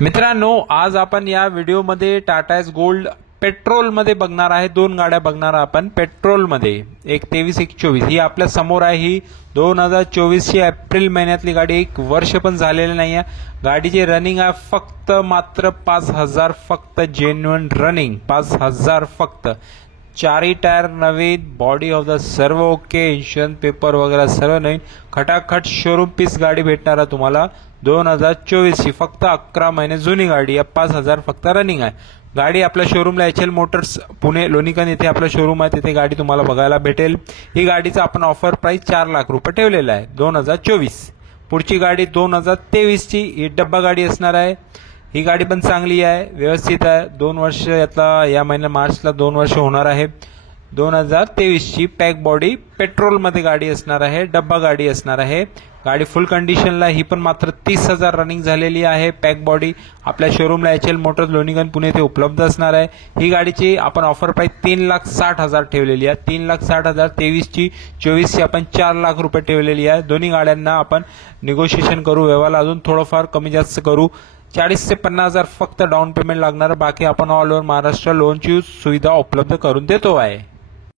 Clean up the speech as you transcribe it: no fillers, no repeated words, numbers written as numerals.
मित्रांनो, आज आपण या व्हिडिओमध्ये टाटा एस गोल्ड पेट्रोलमध्ये बघणार आहे। दोन गाड्या बघणार आपण पेट्रोलमध्ये, एक 23 एक 24। ही आपल्या समोर आहे। ही 2024 ची एप्रिल महिन्यातली गाडी, एक वर्ष पण झालेलं नाही आहे। गाडीची रनिंग आहे फक्त मात्र 5000, फक्त जेन्युइन रनिंग 5000 फक्त। चारही tyre Naveen, body of the सर्व ओके, इन्शुरन्स पेपर वगैरे सर्व नवीन, खटाखट शोरूम पीस गाडी भेटणार आहे तुम्हाला। 2024 ची फक्त 11 महिने जुनी गाडी आहे, 5000 फक्त रनिंग आहे। गाडी आपल्या शोरूमला एचएल मोटर्स पुणे लोणीकन येथे आपलं शोरूम आहे, तिथे गाडी तुम्हाला बघायला भेटेल। ही गाडीचा आपण ऑफर प्राइस 4 लाख रुपये ठेवलेला आहे 2024। पुढची गाडी 2023 ची, ही डब्बा गाडी असणार आहे। ही गाडी पण चांगली आहे, व्यवस्थित आहे। 2 वर्ष यातला या महिन्यात मार्चला 2 वर्ष होणार आहे। 2023 ची पॅक बॉडी पेट्रोलमध्ये गाडी असणार आहे, डब्बा गाडी असणार आहे। गाडी फुल कंडिशनला, ही पण मात्र 30,000 रनिंग झालेली आहे। पॅक बॉडी आपल्या शोरूमला एचएल मोटर्स लोणीगंज पुणे येथे उपलब्ध असणार आहे। ही गाडीची आपण ऑफर प्राइस 3,60,000 ठेवलेली आहे, 3,60,000। 23 ची 24 ची आपण 4 लाख रुपये ठेवलेली आहे। दोन्ही गाड्यांना आपण निगोशिएशन करू, व्यवहार अजून थोडंफार कमी जास्त करू। 40 ते 50,000 फक्त डाऊन पेमेंट लागणार, बाकी आपण ऑल ओव्हर महाराष्ट्र लोनची सुविधा उपलब्ध करून देतो आहे।